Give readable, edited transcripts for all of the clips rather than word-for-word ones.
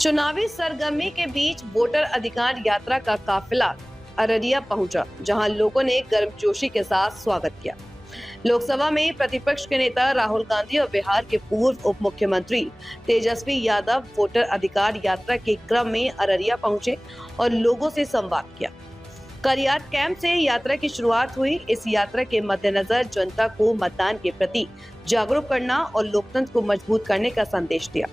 चुनावी सरगर्मी के बीच वोटर अधिकार यात्रा का काफिला अररिया पहुंचा, जहां लोगों ने गर्मजोशी के साथ स्वागत किया। लोकसभा में प्रतिपक्ष के नेता राहुल गांधी और बिहार के पूर्व उप मुख्यमंत्री तेजस्वी यादव वोटर अधिकार यात्रा के क्रम में अररिया पहुंचे और लोगों से संवाद किया। करियात कैंप से यात्रा की शुरुआत हुई। इस यात्रा के मद्देनजर जनता को मतदान के प्रति जागरूक करना और लोकतंत्र को मजबूत करने का संदेश दिया।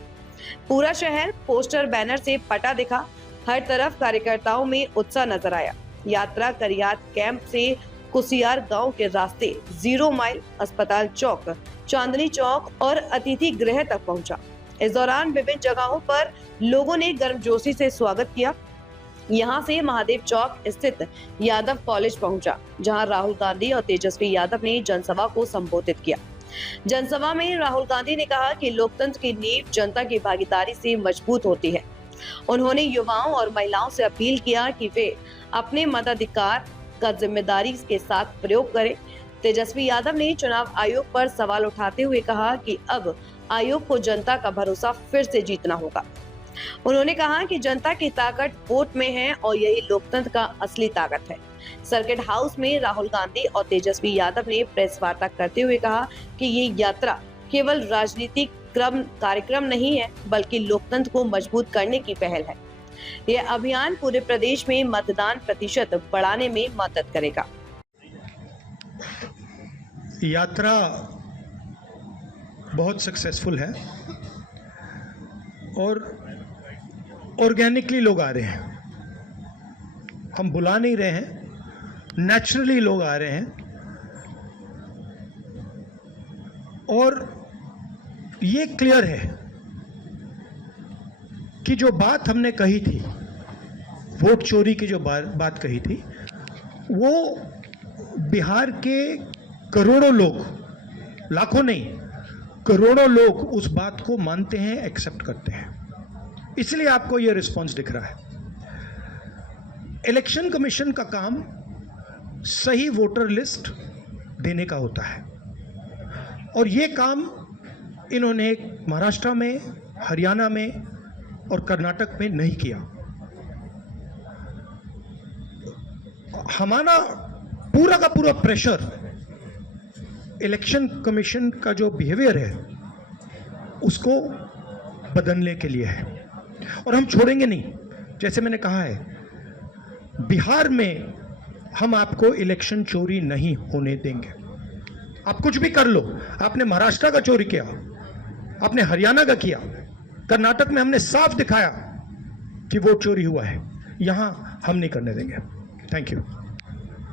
पूरा शहर पोस्टर बैनर से पटा दिखा। हर तरफ कार्यकर्ताओं में उत्साह नजर आया। यात्रा करियात कैंप से कुसियार गांव के रास्ते 0 माइल, अस्पताल चौक, चांदनी चौक और अतिथि गृह तक पहुंचा। इस दौरान विभिन्न जगहों पर लोगों ने गर्मजोशी से स्वागत किया। यहां से महादेव चौक स्थित यादव कॉलेज पहुंचा, जहां राहुल गांधी और तेजस्वी यादव ने जनसभा को संबोधित किया। जनसभा में राहुल गांधी ने कहा कि लोकतंत्र की नींव जनता की भागीदारी से मजबूत होती है। उन्होंने युवाओं और महिलाओं से अपील किया कि वे अपने मताधिकार का जिम्मेदारी के साथ प्रयोग करें। तेजस्वी यादव ने चुनाव आयोग पर सवाल उठाते हुए कहा कि अब आयोग को जनता का भरोसा फिर से जीतना होगा। उन्होंने कहा कि जनता की ताकत वोट में है और यही लोकतंत्र का असली ताकत है। सर्किट हाउस में राहुल गांधी और तेजस्वी यादव ने प्रेस वार्ता करते हुए कहा कि ये यात्रा केवल राजनीतिक कार्यक्रम नहीं है, बल्कि लोकतंत्र को मजबूत करने की पहल है। यह अभियान पूरे प्रदेश में मतदान प्रतिशत बढ़ाने में मदद करेगा। यात्रा बहुत सक्सेसफुल है और ऑर्गेनिकली लोग आ रहे हैं। हम बुला नहीं रहे हैं, नेचुरली लोग आ रहे हैं। और ये क्लियर है कि जो बात हमने कही थी, वोट चोरी की जो बात कही थी, वो बिहार के करोड़ों लोग, लाखों नहीं, करोड़ों लोग उस बात को मानते हैं, एक्सेप्ट करते हैं। इसलिए आपको यह रिस्पॉन्स दिख रहा है। इलेक्शन कमीशन का काम सही वोटर लिस्ट देने का होता है और यह काम इन्होंने महाराष्ट्र में, हरियाणा में और कर्नाटक में नहीं किया। हमारा पूरा का पूरा प्रेशर इलेक्शन कमीशन का जो बिहेवियर है उसको बदलने के लिए है और हम छोड़ेंगे नहीं। जैसे मैंने कहा है, बिहार में हम आपको इलेक्शन चोरी नहीं होने देंगे। आप कुछ भी कर लो, आपने महाराष्ट्र का चोरी किया, आपने हरियाणा का किया, कर्नाटक में हमने साफ दिखाया कि वोट चोरी हुआ है, यहां हम नहीं करने देंगे। थैंक यू,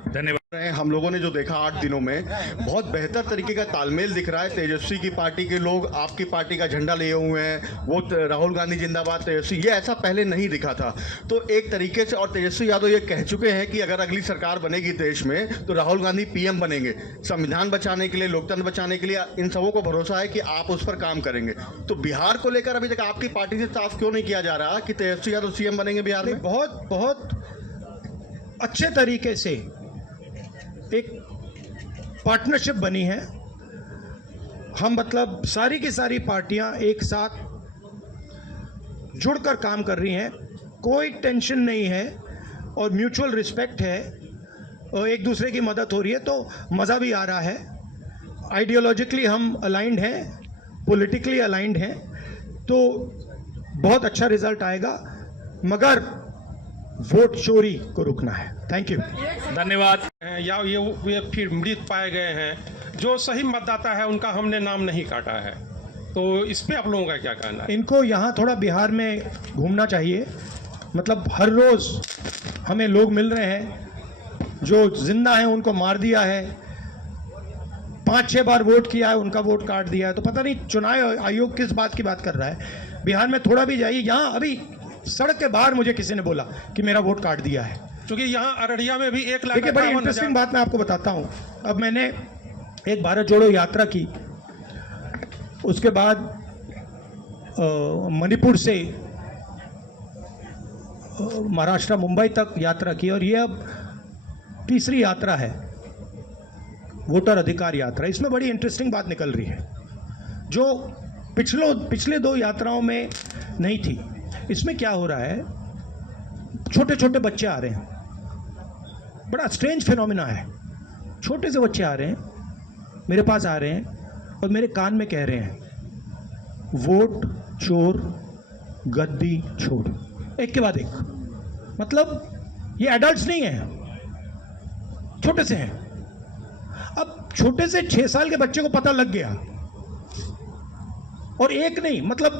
धन्यवाद। हम लोगों ने जो देखा 8 दिनों में बहुत बेहतर तरीके का तालमेल दिख रहा है। तेजस्वी की पार्टी के लोग आपकी पार्टी का झंडा लिए हुए हैं, वो राहुल गांधी जिंदाबाद तेजस्वी, ये ऐसा पहले नहीं दिखा था। तो एक तरीके से, और तेजस्वी यादव ये कह चुके हैं कि अगर अगली सरकार बनेगी देश में तो राहुल गांधी पीएम बनेंगे। संविधान बचाने के लिए, लोकतंत्र बचाने के लिए इन सबों को भरोसा है कि आप उस पर काम करेंगे। तो बिहार को लेकर अभी तक आपकी पार्टी से साफ क्यों नहीं किया जा रहा कि तेजस्वी यादव सीएम बनेंगे बिहार में? बहुत अच्छे तरीके से एक पार्टनरशिप बनी है। हम मतलब सारी की सारी पार्टियां एक साथ जुड़कर काम कर रही हैं, कोई टेंशन नहीं है और म्यूचुअल रिस्पेक्ट है और एक दूसरे की मदद हो रही है, तो मज़ा भी आ रहा है। आइडियोलॉजिकली हम अलाइंड हैं, पॉलिटिकली अलाइंड हैं, तो बहुत अच्छा रिजल्ट आएगा, मगर वोट चोरी को रुकना है। थैंक यू, धन्यवाद। या ये फिर मृत पाए गए हैं, जो सही मतदाता है उनका हमने नाम नहीं काटा है, तो इस पे आप लोगों का क्या कहना है? इनको यहाँ थोड़ा बिहार में घूमना चाहिए। मतलब हर रोज़ हमें लोग मिल रहे हैं जो जिंदा हैं, उनको मार दिया है, 5-6 बार वोट किया है, उनका वोट काट दिया है। तो पता नहीं चुनाव आयोग किस बात की बात कर रहा है। बिहार में थोड़ा भी जाइए, यहाँ अभी सड़क के बाहर मुझे किसी ने बोला कि मेरा वोट काट दिया है। क्योंकि यहाँ अररिया में भी 1 लाख। देखिए, बड़ी इंटरेस्टिंग बात मैं आपको बताता हूँ। अब मैंने एक भारत जोड़ो यात्रा की, उसके बाद मणिपुर से महाराष्ट्र मुंबई तक यात्रा की और ये अब तीसरी यात्रा है, वोटर अधिकार यात्रा। इसमें बड़ी इंटरेस्टिंग बात निकल रही है जो पिछले 2 यात्राओं में नहीं थी। इसमें क्या हो रहा है, छोटे छोटे बच्चे आ रहे हैं, बड़ा स्ट्रेंज फिनोमिना है। छोटे से बच्चे आ रहे हैं, मेरे पास आ रहे हैं और मेरे कान में कह रहे हैं, वोट चोर गद्दी छोड़, एक के बाद एक। मतलब ये एडल्ट्स नहीं हैं, छोटे से हैं। अब छोटे से 6 साल के बच्चे को पता लग गया, और एक नहीं, मतलब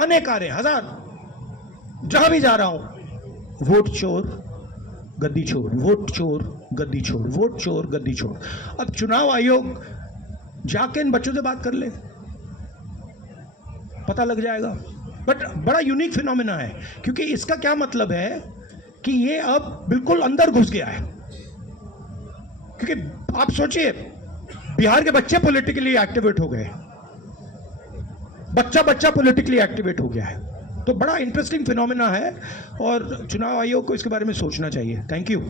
अनेक आ रहे हैं, हजार। जहां भी जा रहा हूं, वोट चोर गद्दी छोड़, वोट चोर गद्दी छोड़, वोट चोर गद्दी छोड़। अब चुनाव आयोग जाके इन बच्चों से बात कर ले, पता लग जाएगा। बट बड़ा यूनिक फिनोमेना है, क्योंकि इसका क्या मतलब है कि ये अब बिल्कुल अंदर घुस गया है। क्योंकि आप सोचिए, बिहार के बच्चे पॉलिटिकली एक्टिवेट हो गए, बच्चा बच्चा पॉलिटिकली एक्टिवेट हो गया है। तो बड़ा इंटरेस्टिंग फिनोमेना है और चुनाव आयोग को इसके बारे में सोचना चाहिए। Thank you.